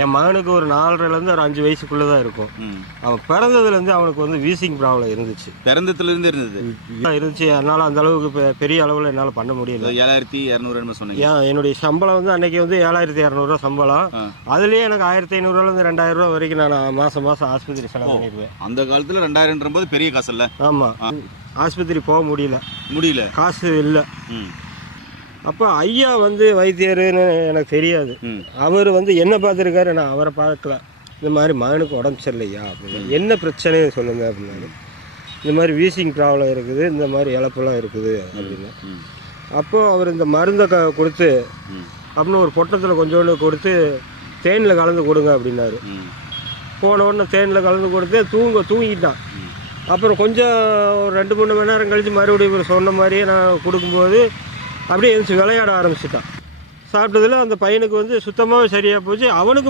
என் மகனுக்கு ஒரு 4.5லேருந்து ஒரு 5 வயசுக்குள்ளே தான் இருக்கும். அவன் பிறந்ததுலேருந்து அவனுக்கு வந்து வீசிங் ப்ராப்ளம் இருந்துச்சு. பிறந்ததுலேருந்து இருந்துச்சு. அதனால் அந்த அளவுக்கு பெரிய அளவில் என்னால் பண்ண முடியல. 7,200 சொன்னீங்க. என்னுடைய சம்பளம் வந்து அன்றைக்கி வந்து 7,200 சம்பளம். அதுலேயே எனக்கு 1,500லேருந்து 2,000 ரூபா வரைக்கும் நான் மாதம் ஆஸ்பத்திரி செலவு பண்ணிடுவேன். அந்த காலத்தில் 2,000 பெரிய காசு இல்லை. ஆமாம், ஆஸ்பத்திரி போக முடியல, காசு இல்லை. அப்போ ஐயா வந்து வைத்தியர்னு எனக்கு தெரியாது. அவர் வந்து என்ன பார்த்துருக்காரு, நான் அவரை பார்க்கல. இந்த மாதிரி மகனுக்கு உடம்பு சரியில்லையா அப்படின்னு, என்ன பிரச்சனையை சொல்லுங்கள் அப்படின்னாரு. இந்த மாதிரி வீசிங் ப்ராப்ளம் இருக்குது, இந்த மாதிரி இழப்பெல்லாம் இருக்குது அப்படின்னு. அப்போது அவர் இந்த மருந்தை கொடுத்து அப்படின்னு ஒரு பொட்டத்தில் கொஞ்சோண்டு கொடுத்து தேனில் கலந்து கொடுங்க அப்படின்னாரு. போன உடனே தேனில் கலந்து கொடுத்து தூங்கிட்டான். அப்புறம் கொஞ்சம் ஒரு 2-3 மணி நேரம் கழித்து மறுபடியும் இவர் சொன்ன மாதிரியே நான் கொடுக்கும்போது அப்படியே எழுந்துச்சு விளையாட ஆரம்பிச்சிட்டான். சாப்பிட்டதில் அந்த பையனுக்கு வந்து சுத்தமாகவே சரியாக போச்சு. அவனுக்கு